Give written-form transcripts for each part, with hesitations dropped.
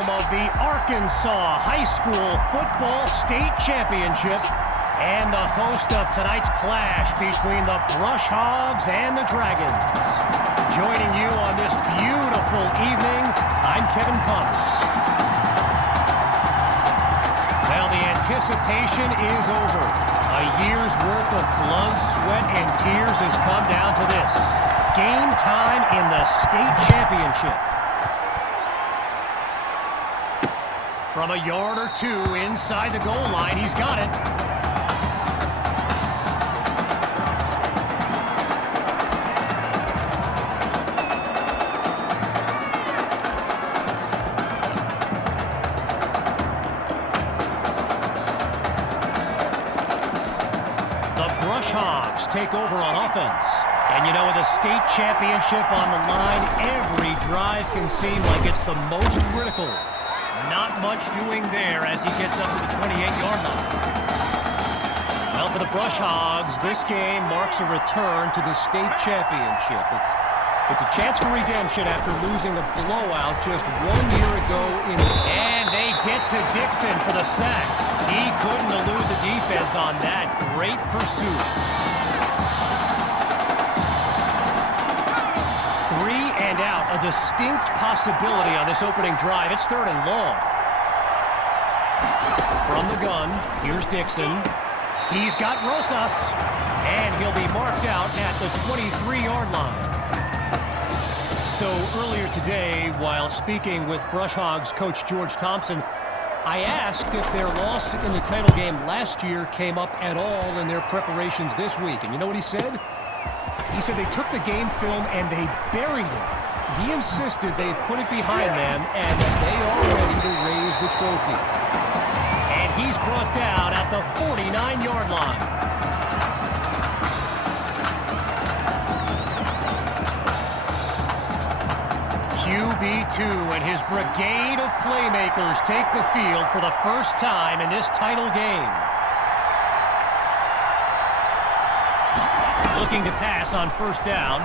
Of the Arkansas High School Football State Championship and the host of tonight's clash between the Brush Hogs and the Dragons. Joining you on this beautiful evening, I'm Kevin Connors. Well, the anticipation is over. A year's worth of blood, sweat, and tears has come down to this. Game time in the state championship. From a yard or two inside the goal line, he's got it. The Brush Hogs take over on offense. And you know, with a state championship on the line, every drive can seem like it's the most critical. Not much doing there as he gets up to the 28-yard line. Well, for the Brush Hogs, this game marks a return to the state championship. It's a chance for redemption after losing a blowout just 1 year ago. And they get to Dixon for the sack. He couldn't elude the defense on that. Great pursuit. 3 and out, a distinct possibility on this opening drive. It's 3rd and long. From the gun, here's Dixon. He's got Rosas, and he'll be marked out at the 23-yard line. So earlier today, while speaking with Brush Hogs coach George Thompson, I asked if their loss in the title game last year came up at all in their preparations this week. And you know what he said? He said they took the game film and they buried it. He insisted they've put it behind them and they are ready to raise the trophy. And he's brought down at the 49-yard line. QB2 and his brigade of playmakers take the field for the first time in this title game. Looking to pass on 1st down.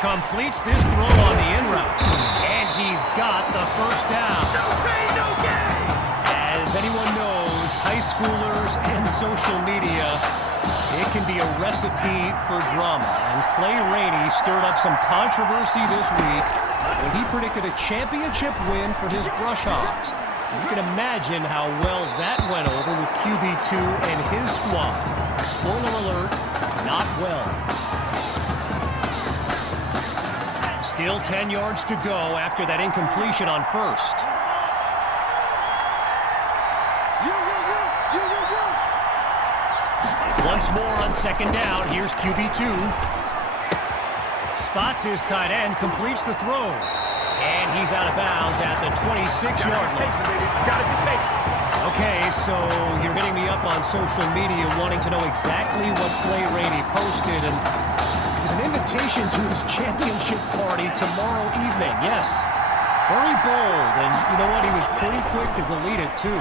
Completes this throw on the in route. And he's got the 1st down. No pain, no gain. As anyone knows, high schoolers and social media, it can be a recipe for drama. And Clay Rainey stirred up some controversy this week when he predicted a championship win for his Brush Hogs. You can imagine how well that went over with QB2 and his squad. Spoiler alert, not well. Still 10 yards to go after that incompletion on 1st. Once more on 2nd down, here's QB2. Spots his tight end, completes the throw. And he's out of bounds at the 26-yard line. Okay, so you're hitting me up on social media wanting to know exactly what Clay Rainey posted. And it was an invitation to his championship party tomorrow evening. Yes, very bold. And you know what? He was pretty quick to delete it, too.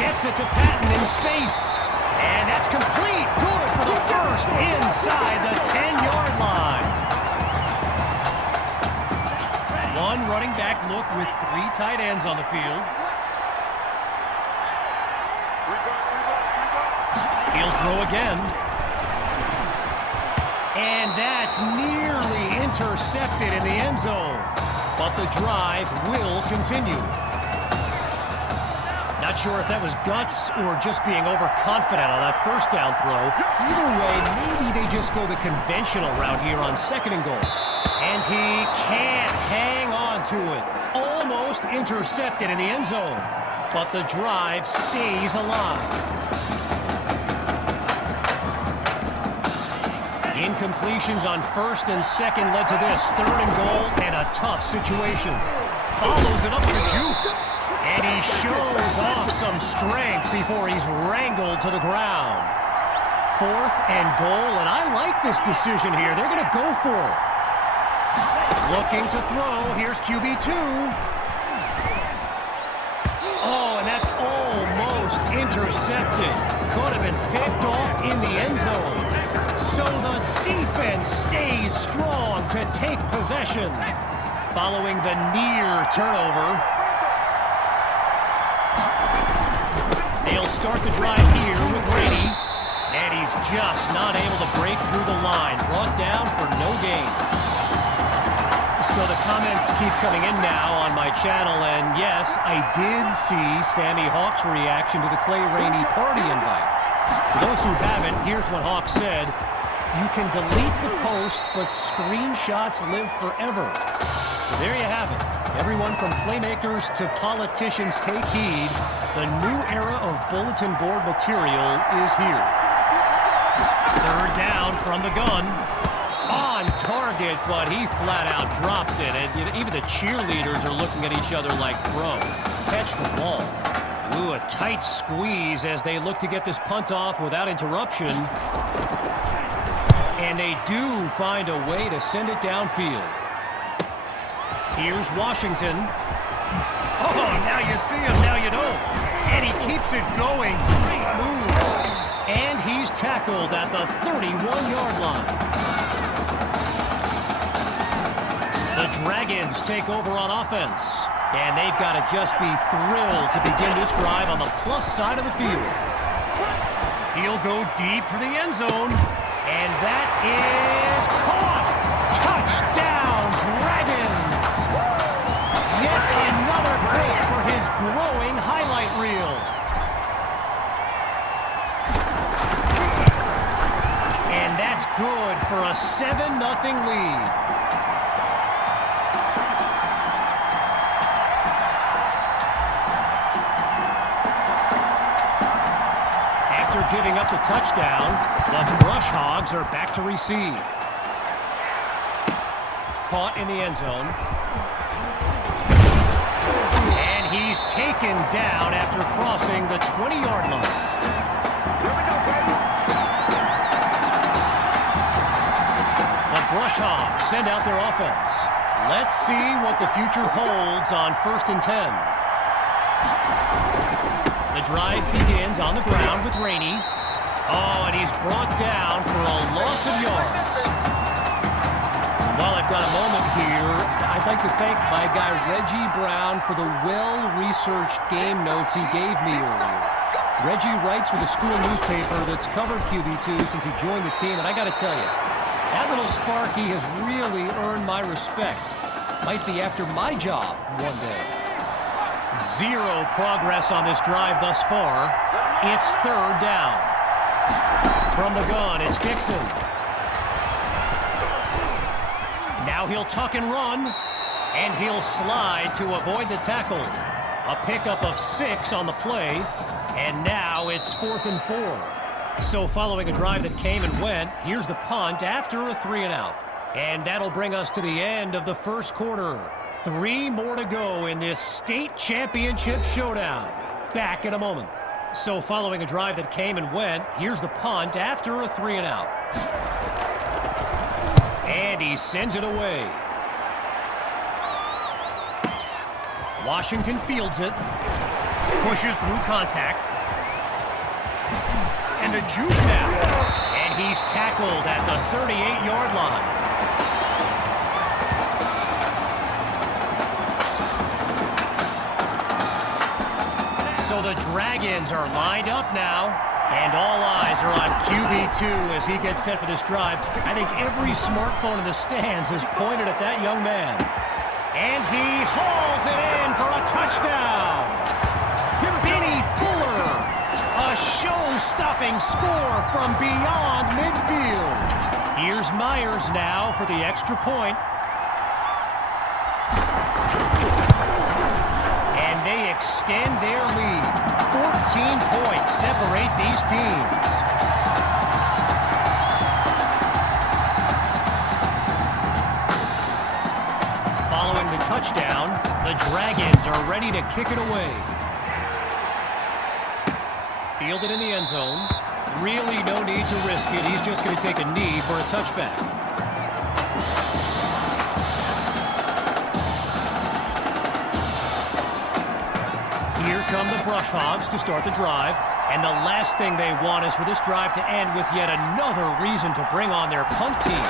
Gets it to Patton in space. And that's complete. Good for the first inside the 10-yard line. One running back look with 3 tight ends on the field. He'll throw again. And that's nearly intercepted in the end zone. But the drive will continue. Not sure if that was guts or just being overconfident on that 1st down throw. Either way, maybe they just go the conventional route here on 2nd and goal. And he can't hang on to it. Almost intercepted in the end zone. But the drive stays alive. Incompletions on 1st and 2nd led to this. 3rd and goal and a tough situation. Follows it up with a juke. And he shows off some strength before he's wrangled to the ground. 4th and goal, and I like this decision here. They're going to go for it. Looking to throw. Here's QB2. Oh, and that's almost intercepted. Could have been picked off in the end zone. So the defense stays strong to take possession. Following the near turnover. They'll start the drive here with Brady. And he's just not able to break through the line. Brought down for no gain. So the comments keep coming in now on my channel. And yes, I did see Sammy Hawk's reaction to the Clay Rainey party invite. For those who haven't, here's what Hawk said. You can delete the post, but screenshots live forever. So there you have it. Everyone from playmakers to politicians, take heed. The new era of bulletin board material is here. Third down from the gun. On target, but he flat out dropped it. And even the cheerleaders are looking at each other like, bro, catch the ball. Ooh, a tight squeeze as they look to get this punt off without interruption. And they do find a way to send it downfield. Here's Washington. Oh, now you see him, now you don't. And he keeps it going. Great move. And he's tackled at the 31-yard line. The Dragons take over on offense. And they've got to just be thrilled to begin this drive on the plus side of the field. He'll go deep for the end zone. And that is caught. Touchdown, Dragons. Yet another break for his growing highlight reel. And that's good for a 7-0 lead. Giving up the touchdown, the Brush Hogs are back to receive. Caught in the end zone. And he's taken down after crossing the 20-yard line. The Brush Hogs send out their offense. Let's see what the future holds on 1st and 10. The drive begins on the ground with Rainey. Oh, and he's brought down for a loss of yards. While I've got a moment here, I'd like to thank my guy Reggie Brown for the well-researched game notes he gave me earlier. Reggie writes for the school newspaper that's covered QB2 since he joined the team, and I got to tell you, that little Sparky has really earned my respect. Might be after my job one day. Zero progress on this drive thus far. It's third down. From the gun, it's Dixon. Now he'll tuck and run, and he'll slide to avoid the tackle. A pickup of 6 on the play, and now it's 4th and 4. So following a drive that came and went, here's the punt after a 3-and-out. And that'll bring us to the end of the first quarter. 3 more to go in this state championship showdown. Back in a moment. So following a drive that came and went, here's the punt after a 3-and-out. And he sends it away. Washington fields it. Pushes through contact. And the juke now. And he's tackled at the 38-yard line. So the Dragons are lined up now, and all eyes are on QB2 as he gets set for this drive. I think every smartphone in the stands is pointed at that young man. And he hauls it in for a touchdown. Benny Fuller, a show-stopping score from beyond midfield. Here's Myers now for the extra point. They extend their lead. 14 points separate these teams. Following the touchdown, the Dragons are ready to kick it away. Fielded in the end zone. Really no need to risk it. He's just going to take a knee for a touchback. Here come the Brush Hogs to start the drive. And the last thing they want is for this drive to end with yet another reason to bring on their punt team.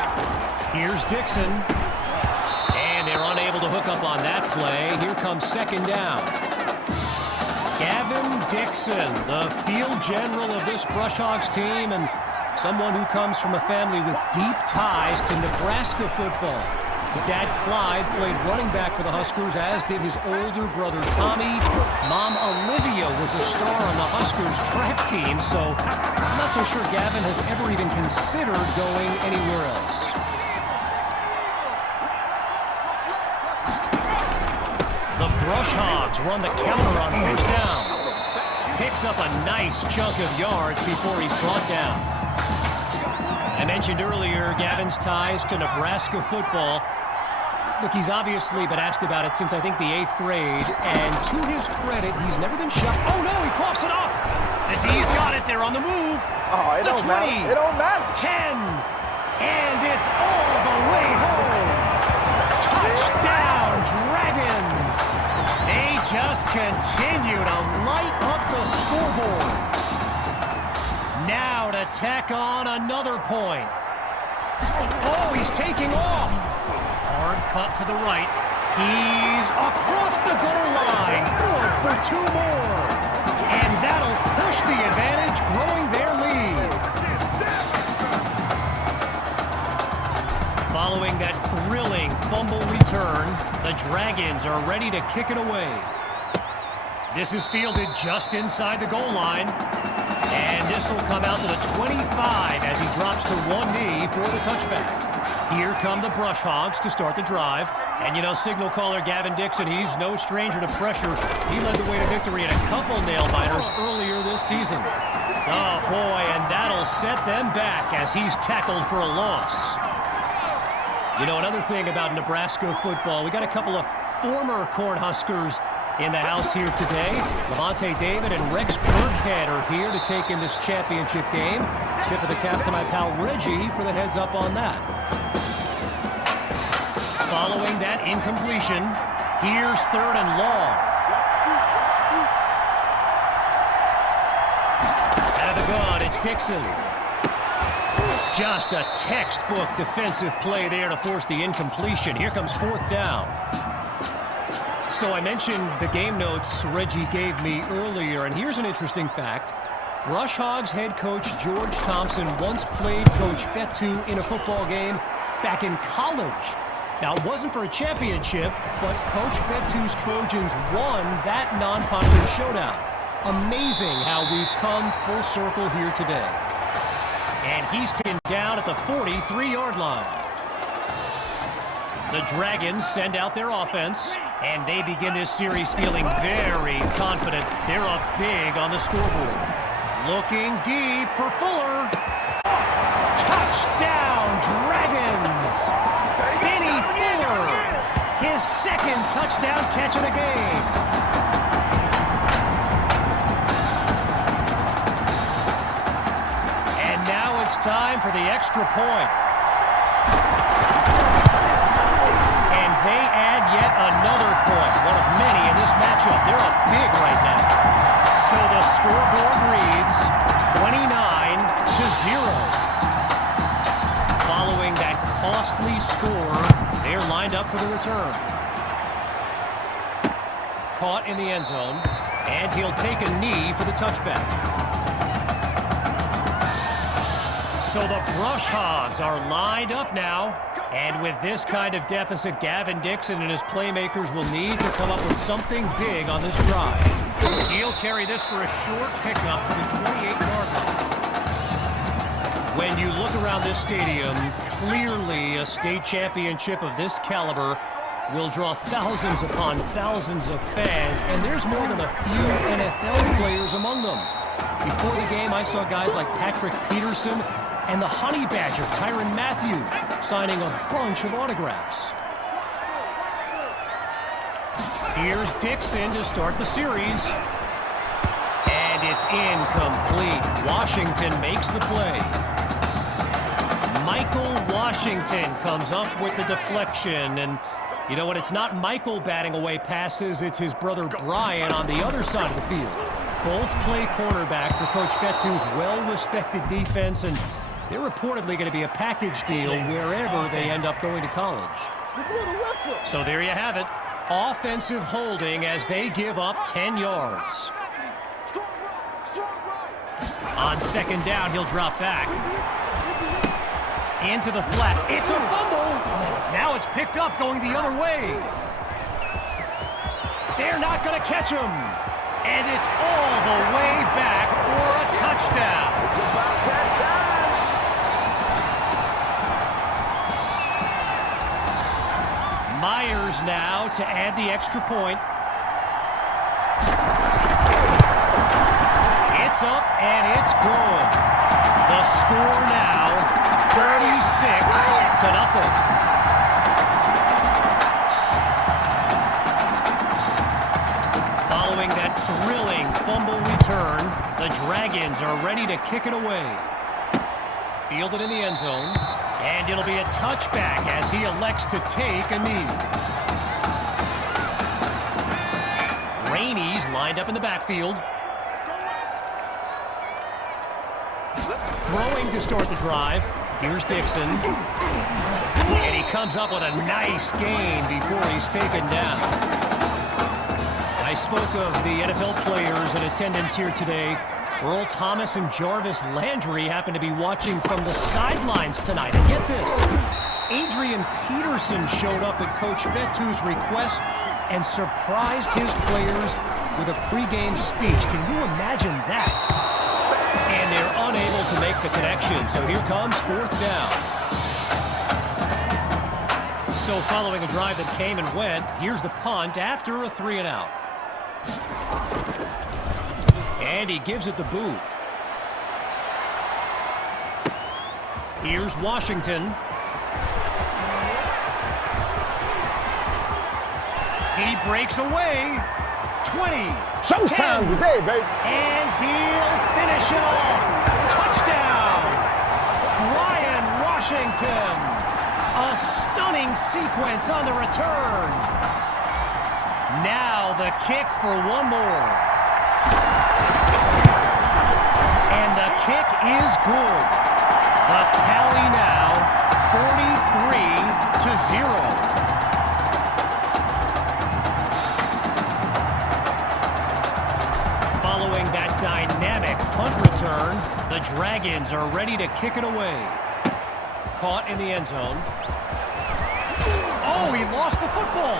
Here's Dixon. And they're unable to hook up on that play. Here comes second down. Gavin Dixon, the field general of this Brush Hogs team, and someone who comes from a family with deep ties to Nebraska football. His dad, Clyde, played running back for the Huskers, as did his older brother, Tommy. Mom, Olivia, was a star on the Huskers track team, so I'm not so sure Gavin has ever even considered going anywhere else. The Brush Hogs run the counter on first down. Picks up a nice chunk of yards before he's brought down. I mentioned earlier Gavin's ties to Nebraska football. Look, he's obviously been asked about it since, I think, the 8th grade, and to his credit, he's never been shot. Oh, no, he coughs it up. The D's got it. They're on the move. Oh, it the don't 20. matter. It don't matter. 10. And it's all the way home. Touchdown, Dragons. They just continue to light up the scoreboard. Now to tack on another point. Oh, he's taking off. Hard cut to the right. He's across the goal line. Good for 2 more. And that'll push the advantage, growing their lead. Following that thrilling fumble return, the Dragons are ready to kick it away. This is fielded just inside the goal line. And this will come out to the 25 as he drops to one knee for the touchback. Here come the Brush Hogs to start the drive. And you know, signal caller Gavin Dixon, he's no stranger to pressure. He led the way to victory in a couple nail-biters earlier this season. Oh, boy, and that'll set them back as he's tackled for a loss. You know, another thing about Nebraska football, we got a couple of former Cornhuskers in the house here today. Levante David and Rex Burkhead are here to take in this championship game. Tip of the cap to my pal Reggie for the heads up on that. Following that incompletion, here's 3rd and long. Out of the gun, it's Dixon. Just a textbook defensive play there to force the incompletion. Here comes 4th down. So I mentioned the game notes Reggie gave me earlier, and here's an interesting fact. Brush Hogs head coach George Thompson once played Coach Fetu in a football game back in college. Now, it wasn't for a championship, but Coach Fetu's Trojans won that non-conference showdown. Amazing how we've come full circle here today. And he's taken down at the 43-yard line. The Dragons send out their offense, and they begin this series feeling very confident. They're up big on the scoreboard. Looking deep for Fuller. Touchdown, Dragons! Benny Fuller, his 2nd touchdown catch of the game. And now it's time for the extra point. And they add yet another point, one of many in this matchup. They're up big right now. So the scoreboard reads 29-0. Following that costly score, they're lined up for the return. Caught in the end zone, and he'll take a knee for the touchback. So the Brush Hogs are lined up now. And with this kind of deficit, Gavin Dixon and his playmakers will need to come up with something big on this drive. He'll carry this for a short pickup for the 28-yard line. When you look around this stadium, clearly a state championship of this caliber will draw thousands upon thousands of fans, and there's more than a few NFL players among them. Before the game, I saw guys like Patrick Peterson and the Honey Badger, Tyrann Mathieu, signing a bunch of autographs. Here's Dixon to start the series. And it's incomplete. Washington makes the play. Michael Washington comes up with the deflection. And you know what? It's not Michael batting away passes. It's his brother Brian on the other side of the field. Both play cornerback for Coach Fettu's well-respected defense, and they're reportedly going to be a package deal wherever they end up going to college. So there you have it. Offensive holding as they give up 10 yards. On second down, he'll drop back. Into the flat. It's a fumble. Now it's picked up going the other way. They're not going to catch him. And it's all the way back for a touchdown. Myers now to add the extra point. It's up and it's good. The score now 36-0. Following that thrilling fumble return, the Dragons are ready to kick it away. Fielded in the end zone, and it'll be a touchback as he elects to take a knee. Rainey's lined up in the backfield. Throwing to start the drive. Here's Dixon. And he comes up with a nice gain before he's taken down. I spoke of the NFL players in attendance here today. Earl Thomas and Jarvis Landry happen to be watching from the sidelines tonight. And get this, Adrian Peterson showed up at Coach Fettu's request and surprised his players with a pregame speech. Can you imagine that? And they're unable to make the connection, so here comes fourth down. So following a drive that came and went, here's the punt after a 3-and-out. And he gives it the boot. Here's Washington. He breaks away. 20. Showtime today, baby. And he'll finish it off. Touchdown. Brian Washington. A stunning sequence on the return. Now the kick for one more. And the kick is good. The tally now 43-0. Following that dynamic punt return, the Dragons are ready to kick it away. Caught in the end zone. Oh, he lost the football.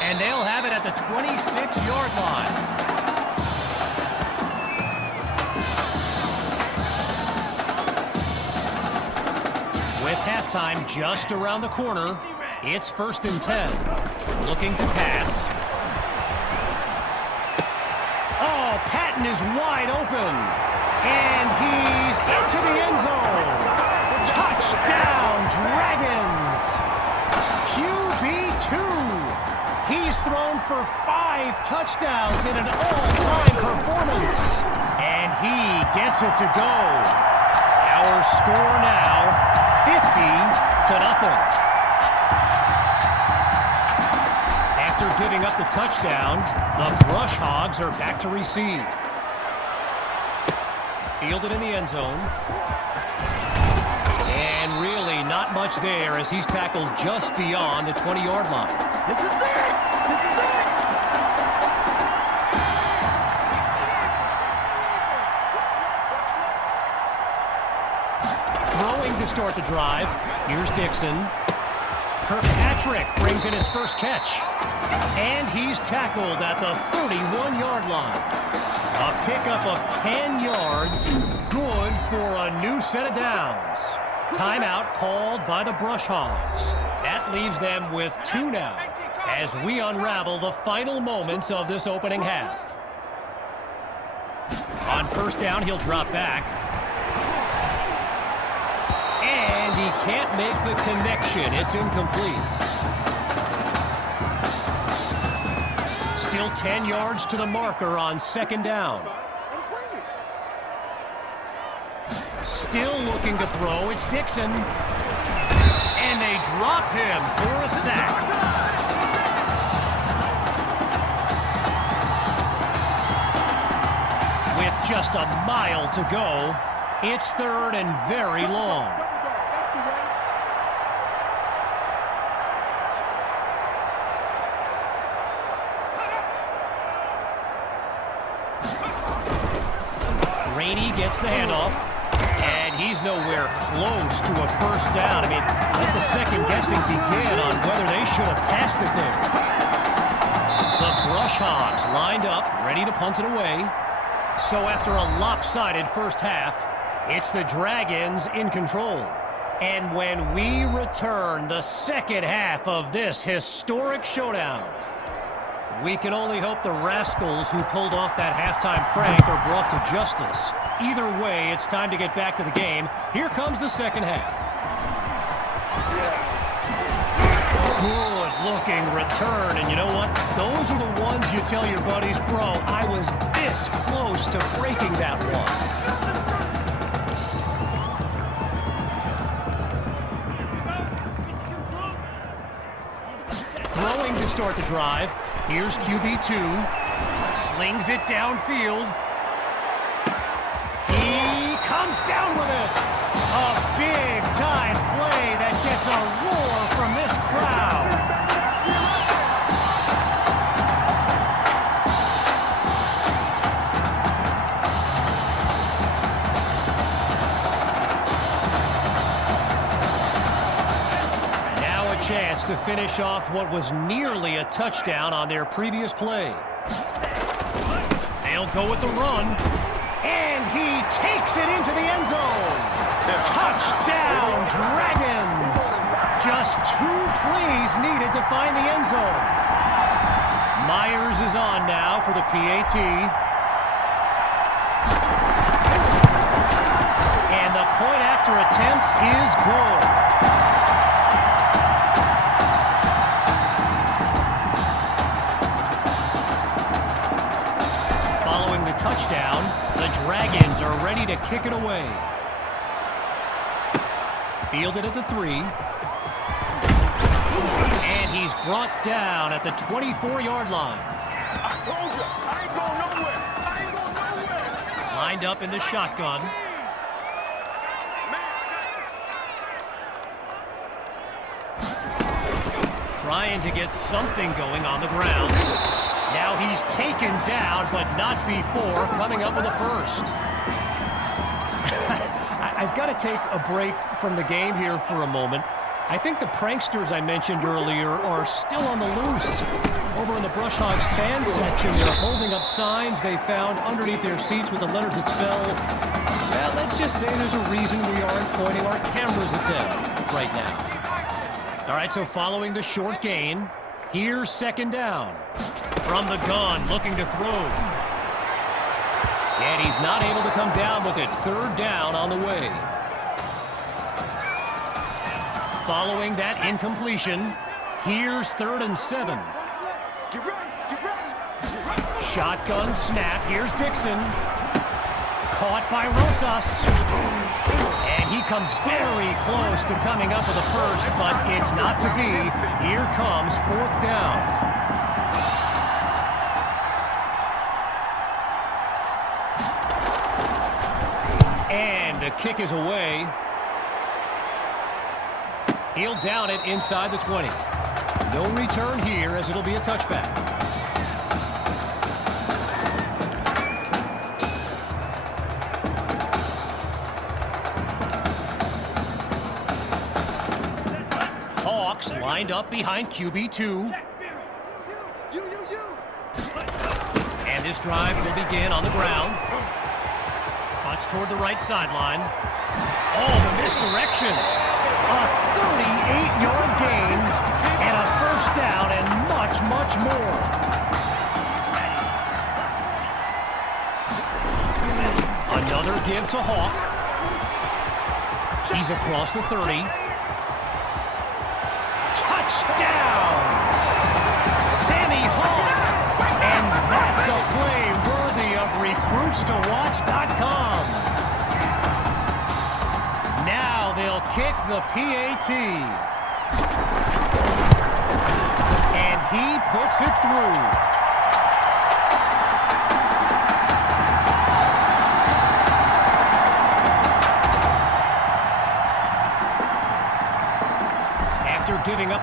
And they'll have it at the 26-yard line. With halftime just around the corner, it's 1st and 10. Looking to pass. Oh, Patton is wide open. And he's into the end zone. Touchdown, Dragons. QB2. He's thrown for 5 touchdowns in an all-time performance. And he gets it to go. Our score now 50-0. After giving up the touchdown, the Brush Hogs are back to receive. Fielded in the end zone. And really not much there as he's tackled just beyond the 20-yard line. This is it. This is it. Throwing to start the drive. Here's Dixon. Kirkpatrick brings in his first catch. And he's tackled at the 31-yard line. A pickup of 10 yards. Good for a new set of downs. Timeout called by the Brush Hogs. That leaves them with 2 now as we unravel the final moments of this opening half. On first down, he'll drop back. And he can't make the connection. It's incomplete. Still 10 yards to the marker on second down. Still looking to throw. It's Dixon. And they drop him for a sack. just a mile to go. It's third and very long. Rainey gets the handoff, and he's nowhere close to a first down. I mean, let the second guessing begin on whether they should have passed it there. The Brush Hogs lined up, ready to punt it away. So after a lopsided first half, it's the Dragons in control. And when we return the second half of this historic showdown, we can only hope the rascals who pulled off that halftime prank are brought to justice. Either way, it's time to get back to the game. Here comes the second half. Good-looking return, and you know what? Those are the ones you tell your buddies, bro, I was this close to breaking that one. Throwing to start the drive. Here's QB2. Slings it downfield. He comes down with it. A big-time play that gets a roar from this crowd. Now a chance to finish off what was nearly a touchdown on their previous play. They'll go with the run. And he takes it into the end zone. Touchdown, Dragons! Just 2 plays needed to find the end zone. Myers is on now for the PAT. And the point after attempt is good. Following the touchdown, the Dragons are ready to kick it away. Fielded at the 3. And he's brought down at the 24-yard line. I told you, I ain't going nowhere. I ain't going nowhere. Lined up in the shotgun. Trying to get something going on the ground. Now he's taken down, but not before coming up with a first. I've got to take a break from the game here for a moment. I think the pranksters I mentioned earlier are still on the loose. Over in the Brush Hogs fan section, they're holding up signs they found underneath their seats with the letters that spell, well, let's just say there's a reason we aren't pointing our cameras at them right now. All right, so following the short gain, here's second down. From the gun, looking to throw. And he's not able to come down with it. Third down on the way. Following that incompletion, here's 3rd and 7. Shotgun snap. Here's Dixon. Caught by Rosas. And he comes very close to coming up with a first, but it's not to be. Here comes 4th down. And the kick is away. He'll down it inside the 20. No return here as it'll be a touchback. Hawks lined up behind QB2. And this drive will begin on the ground. Cuts toward the right sideline. Oh, the misdirection. A 38-yard gain and a first down and much, much more. Another give to Hawk. He's across the 30. Touchdown! Sammy Hawk! And that's a play worthy of recruitstowatch.com. Now they'll kick the PAT. And he puts it through.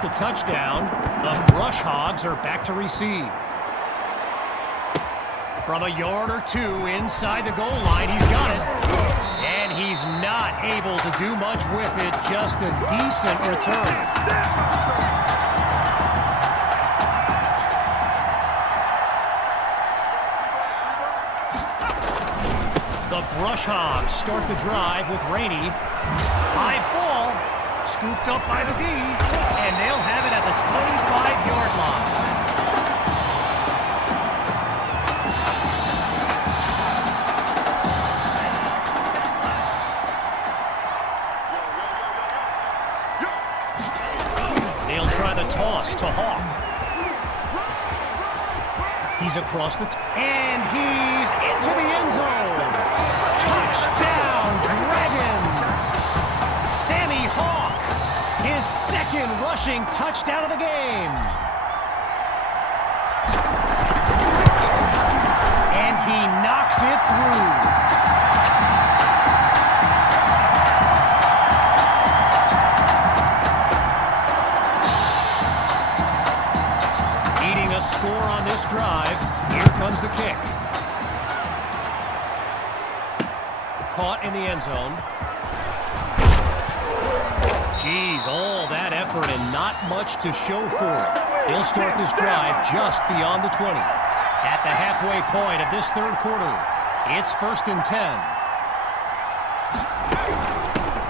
the touchdown. The Brush Hogs are back to receive. From a yard or two inside the goal line, he's got it. And he's not able to do much with it, just a decent return. The Brush Hogs start the drive with Rainey. High ball, scooped up by the D, and they'll have it at the 25-yard line. They'll try the toss to Hawk. He's across the and he's into the end zone. Touchdown, Dragons! Sammy Hawk, his second rushing touchdown of the game. And he knocks it through. Needing a score on this drive, here comes the kick. Caught in the end zone. Geez, all that effort and not much to show for it. They'll start this drive just beyond the 20. At the halfway point of this third quarter, it's 1st and 10.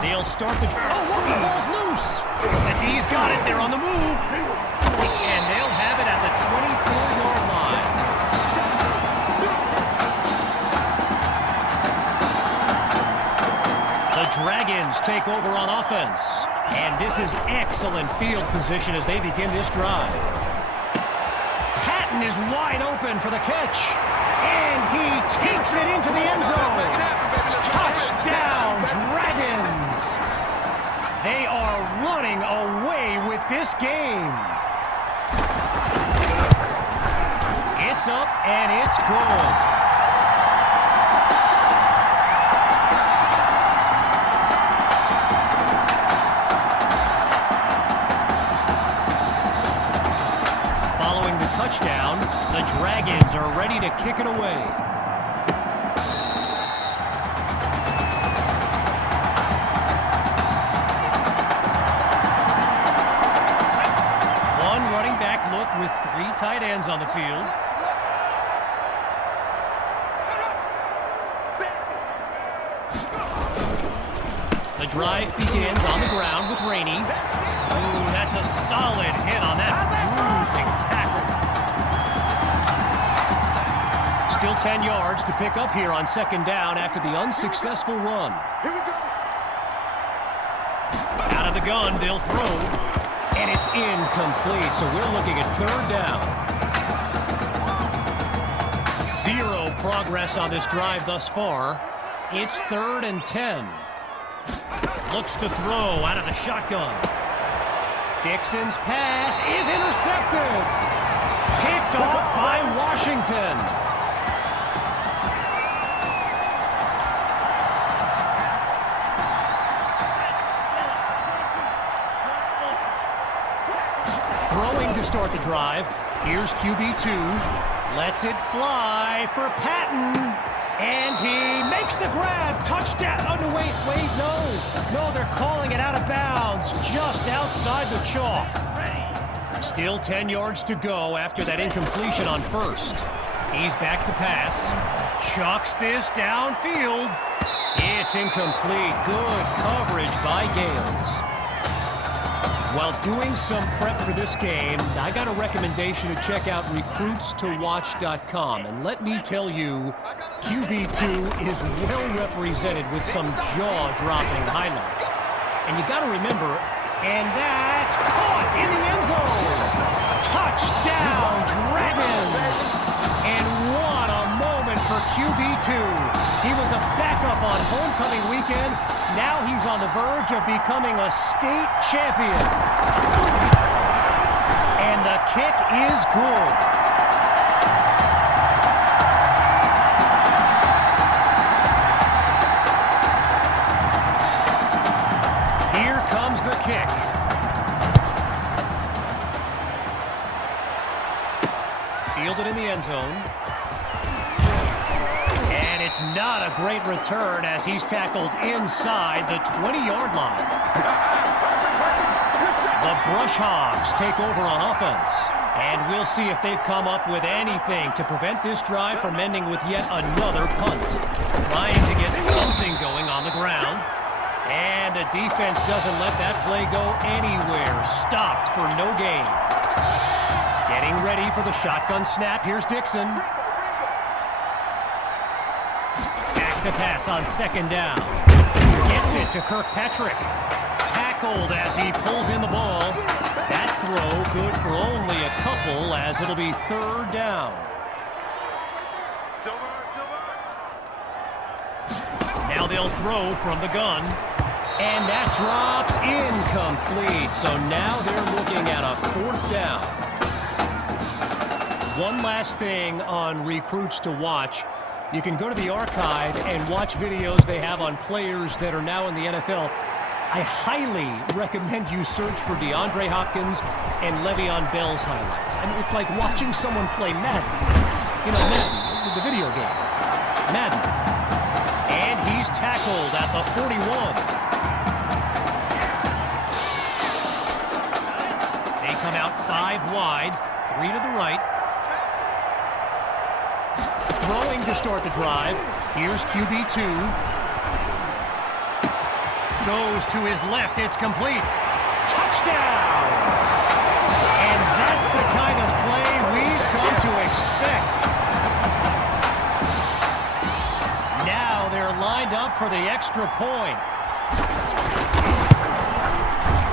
They'll start the... Oh, look, the ball's loose. The D's got it. They're on the move. And they'll have it at the 24-yard line. The Dragons take over on offense. And this is excellent field position as they begin this drive. Patton is wide open for the catch. And he takes it into the end zone. Touchdown, Dragons! They are running away with this game. It's up and it's good. Touchdown, the Dragons are ready to kick it away. One running back look with 3 tight ends on the field. The drive begins on the ground with Rainey. Ooh, that's a solid hit on that bruising tackle. Still 10 yards to pick up here on 2nd down after the unsuccessful run. Out of the gun, they'll throw. And it's incomplete, so we're looking at 3rd down. 0 progress on this drive thus far. It's 3rd and 10. Looks to throw out of the shotgun. Dixon's pass is intercepted. Picked off by Washington. Throwing to start the drive. Here's QB2. Lets it fly for Patton. And he makes the grab. Touchdown. Oh, no, wait, no. No, they're calling it out of bounds just outside the chalk. Still 10 yards to go after that incompletion on 1st. He's back to pass. Chucks this downfield. It's incomplete. Good coverage by Gales. While doing some prep for this game, I got a recommendation to check out recruitstowatch.com. And let me tell you, QB2 is well represented with some jaw-dropping highlights. And you got to remember, and that's caught in the end zone. Touchdown, Dragons! And what a moment for QB2. He was a backup on homecoming weekend. Now he's on the verge of becoming a state champion. And the kick is good. Here comes the kick. And it's not a great return as he's tackled inside the 20-yard line. The Brush Hogs take over on offense. And we'll see if they've come up with anything to prevent this drive from ending with yet another punt. Trying to get something going on the ground. And the defense doesn't let that play go anywhere. Stopped for no gain. Getting ready for the shotgun snap. Here's Dixon. Back to pass on second down. Gets it to Kirkpatrick. Tackled as he pulls in the ball. That throw good for only a couple as it'll be third down. Now they'll throw from the gun. And that drops incomplete. So now they're looking at a fourth down. One last thing on recruits to watch. You can go to the archive and watch videos they have on players that are now in the NFL. I highly recommend you search for DeAndre Hopkins and Le'Veon Bell's highlights. I mean, it's like watching someone play Madden. You know, Madden, the video game. Madden. And he's tackled at the 41. They come out 5 wide, 3 to the right. Throwing to start the drive. Here's QB2. Goes to his left. It's complete. Touchdown! And that's the kind of play we've come to expect. Now they're lined up for the extra point.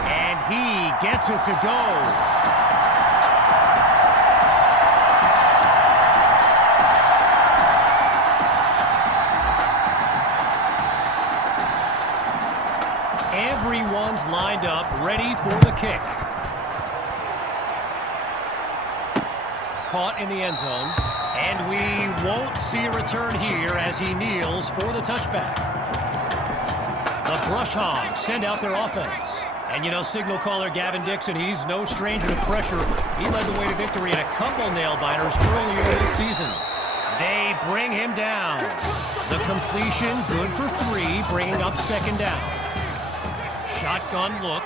And he gets it to go. Everyone's lined up, ready for the kick. Caught in the end zone. And we won't see a return here as he kneels for the touchback. The Brush Hogs send out their offense. And you know, signal caller Gavin Dixon, he's no stranger to pressure. He led the way to victory in a couple nail-biters earlier this season. They bring him down. The completion, good for 3, bringing up second down. Shotgun look.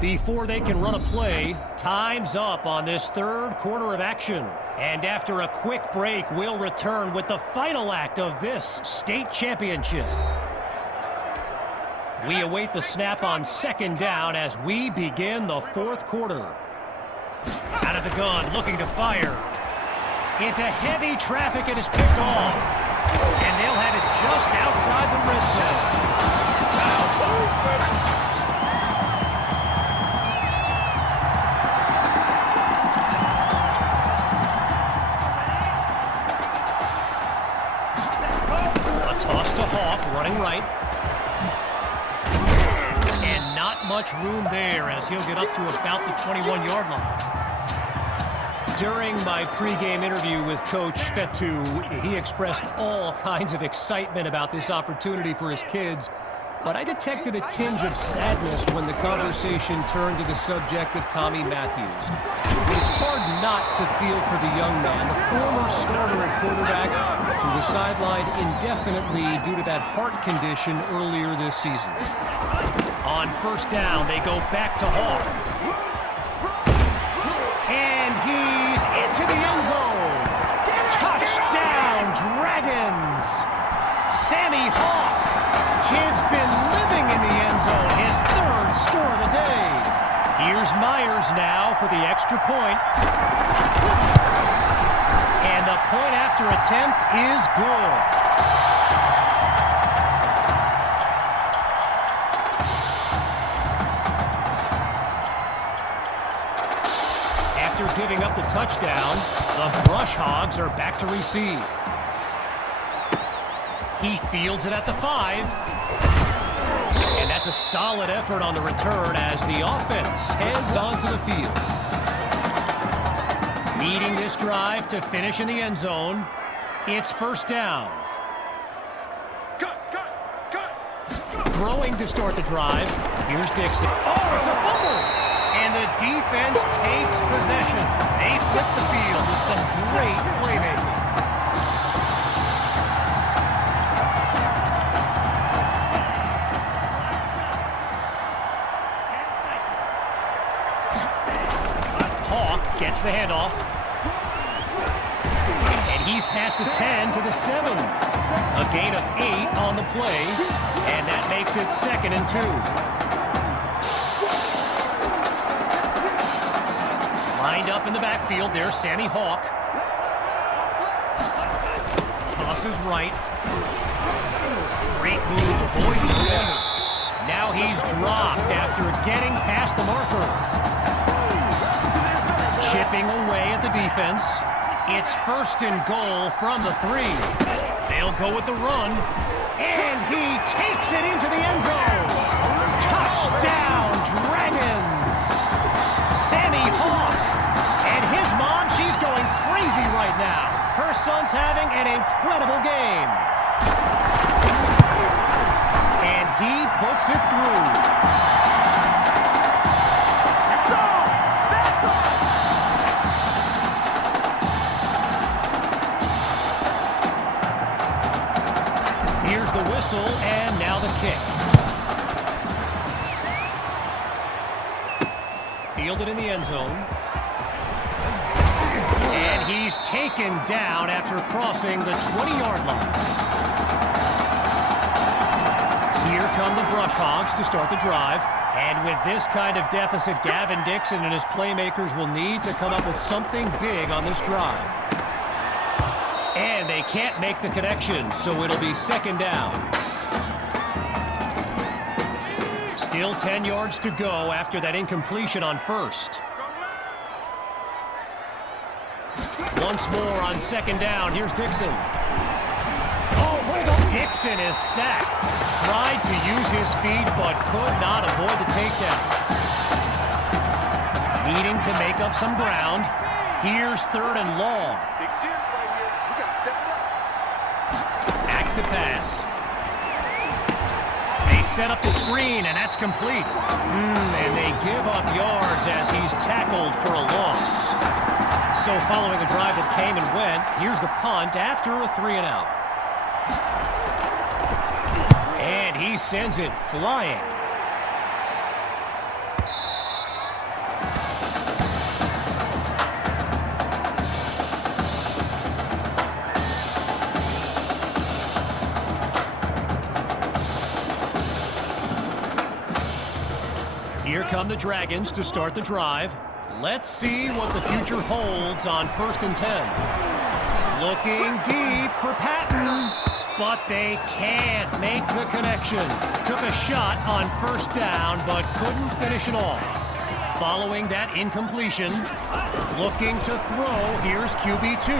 Before they can run a play, time's up on this third quarter of action. And after a quick break, we'll return with the final act of this state championship. We await the snap on second down as we begin the fourth quarter. Out of the gun, looking to fire. Into heavy traffic, it is picked off. And they'll have it just outside the red zone. A toss to Hawk, running right. And not much room there as he'll get up to about the 21-yard line. During my pregame interview with Coach Fetu, he expressed all kinds of excitement about this opportunity for his kids, but I detected a tinge of sadness when the conversation turned to the subject of Tommy Matthews. It's hard not to feel for the young man, the former starter at quarterback, who was sidelined indefinitely due to that heart condition earlier this season. On first down, they go back to Hawk. And he's into the end zone. Touchdown, Dragons! Sammy Hawk. Kid's been living in the end zone. His third score of the day. Here's Myers now for the extra point. And the point after attempt is good. After giving up the touchdown, the Brush Hogs are back to receive. He fields it at the 5. And that's a solid effort on the return as the offense heads onto the field. Leading this drive to finish in the end zone, it's first down. Throwing to start the drive. Here's Dixon. Oh, it's a fumble! And the defense takes possession. They flip the field with some great playmaking. Gets the handoff. And he's past the 10 to the 7. A gain of 8 on the play. And that makes it 2nd and 2. Lined up in the backfield, there's Sammy Hawk. Tosses right. Great move, avoids the defender. Now he's dropped after getting past the marker. Chipping away at the defense. It's 1st and goal from the 3. They'll go with the run. And he takes it into the end zone. Touchdown, Dragons! Sammy Hawk. And his mom, she's going crazy right now. Her son's having an incredible game. And he puts it through. Here's the whistle, and now the kick. Fielded in the end zone. And he's taken down after crossing the 20-yard line. Here come the Brush Hogs to start the drive. And with this kind of deficit, Gavin Dixon and his playmakers will need to come up with something big on this drive. And they can't make the connection, so it'll be 2nd down. Still 10 yards to go after that incompletion on 1st. Once more on 2nd down, here's Dixon. Oh, hold on. Dixon is sacked. Tried to use his feet, but could not avoid the takedown. Needing to make up some ground. Here's 3rd and long. To pass. They set up the screen, and that's complete. And they give up yards as he's tackled for a loss. So following a drive that came and went, here's the punt after a 3-and-out. And he sends it flying. Here come the Dragons to start the drive. Let's see what the future holds on 1st and 10. Looking deep for Patton, but they can't make the connection. Took a shot on 1st down, but couldn't finish it off. Following that incompletion, looking to throw, here's QB2.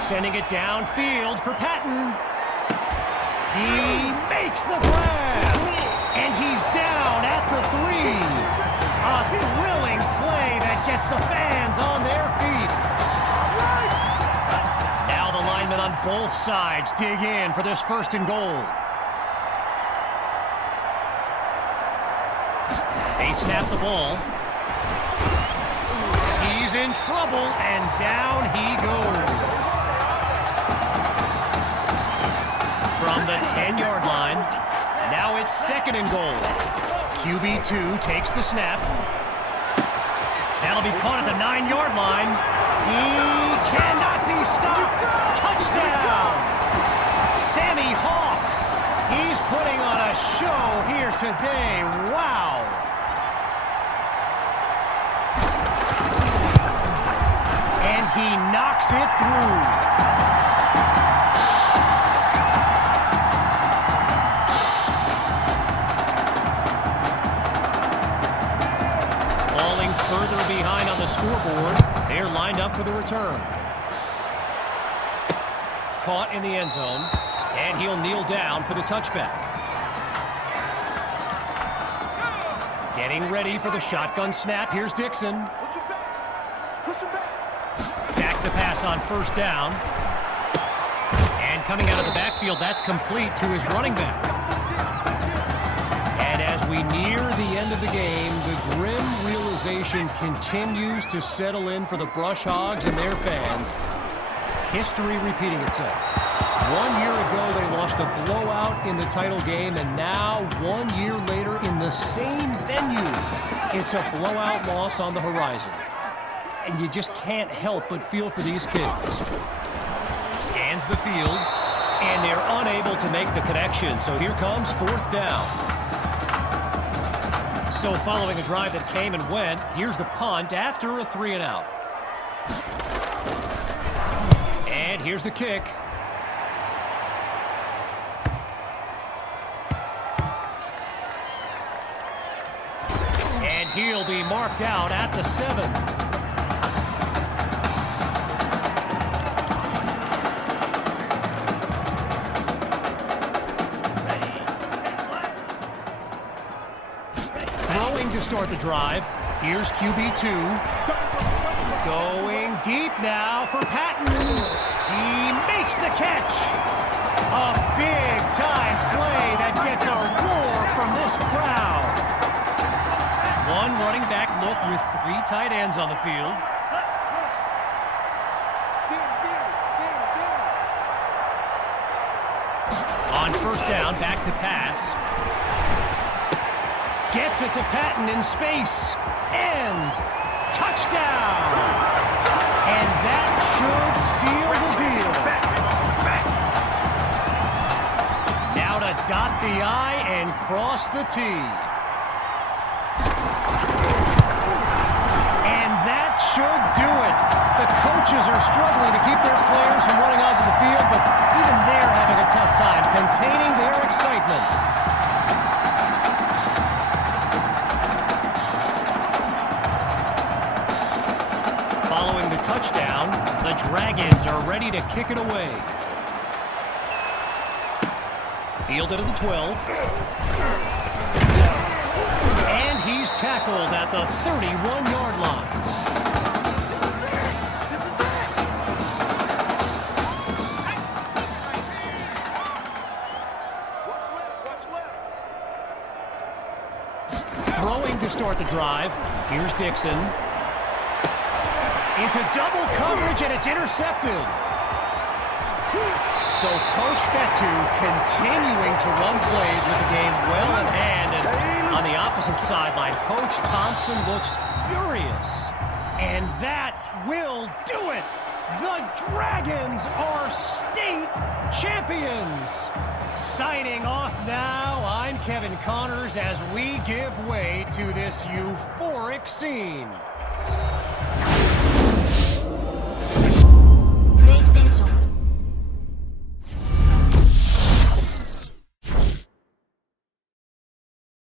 Sending it downfield for Patton. He makes the grab, and he's down at the 3. A thrilling play that gets the fans on their feet. Now the linemen on both sides dig in for this 1st and goal. They snap the ball. He's in trouble, and down he goes. From the 10-yard line, now it's 2nd and goal. QB2 takes the snap. That'll be caught at the 9-yard line. He cannot be stopped. Touchdown! Sammy Hawk. He's putting on a show here today. Wow! And he knocks it through. Further behind on the scoreboard, they're lined up for the return. Caught in the end zone, and he'll kneel down for the touchback. Getting ready for the shotgun snap. Here's Dixon. Back to pass on 1st down. And coming out of the backfield, that's complete to his running back. And as we near the end of the game, the grim realization continues to settle in for the Brush Hogs and their fans. History repeating itself. 1 year ago, they lost a blowout in the title game, and now, 1 year later, in the same venue, it's a blowout loss on the horizon. And you just can't help but feel for these kids. Scans the field, and they're unable to make the connection, so here comes fourth down. So following a drive that came and went, here's the punt after a 3-and-out. And here's the kick. And he'll be marked out at the 7. Throwing to start the drive. Here's QB2. Going deep now for Patton. He makes the catch. A big-time play that gets a roar from this crowd. One running back look with 3 tight ends on the field. On first down, back to pass. Gets it to Patton in space. And touchdown! And that should seal the deal. Now to dot the I and cross the T. And that should do it. The coaches are struggling to keep their players from running onto the field, but even they're having a tough time containing their excitement. Following the touchdown, the Dragons are ready to kick it away. Fielded at the 12. And he's tackled at the 31-yard line. What's left? Throwing to start the drive. Here's Dixon. Into double coverage, and it's intercepted. So Coach Fetu continuing to run plays with the game well in hand. And on the opposite sideline, Coach Thompson looks furious. And that will do it. The Dragons are state champions. Signing off now, I'm Kevin Connors as we give way to this euphoric scene.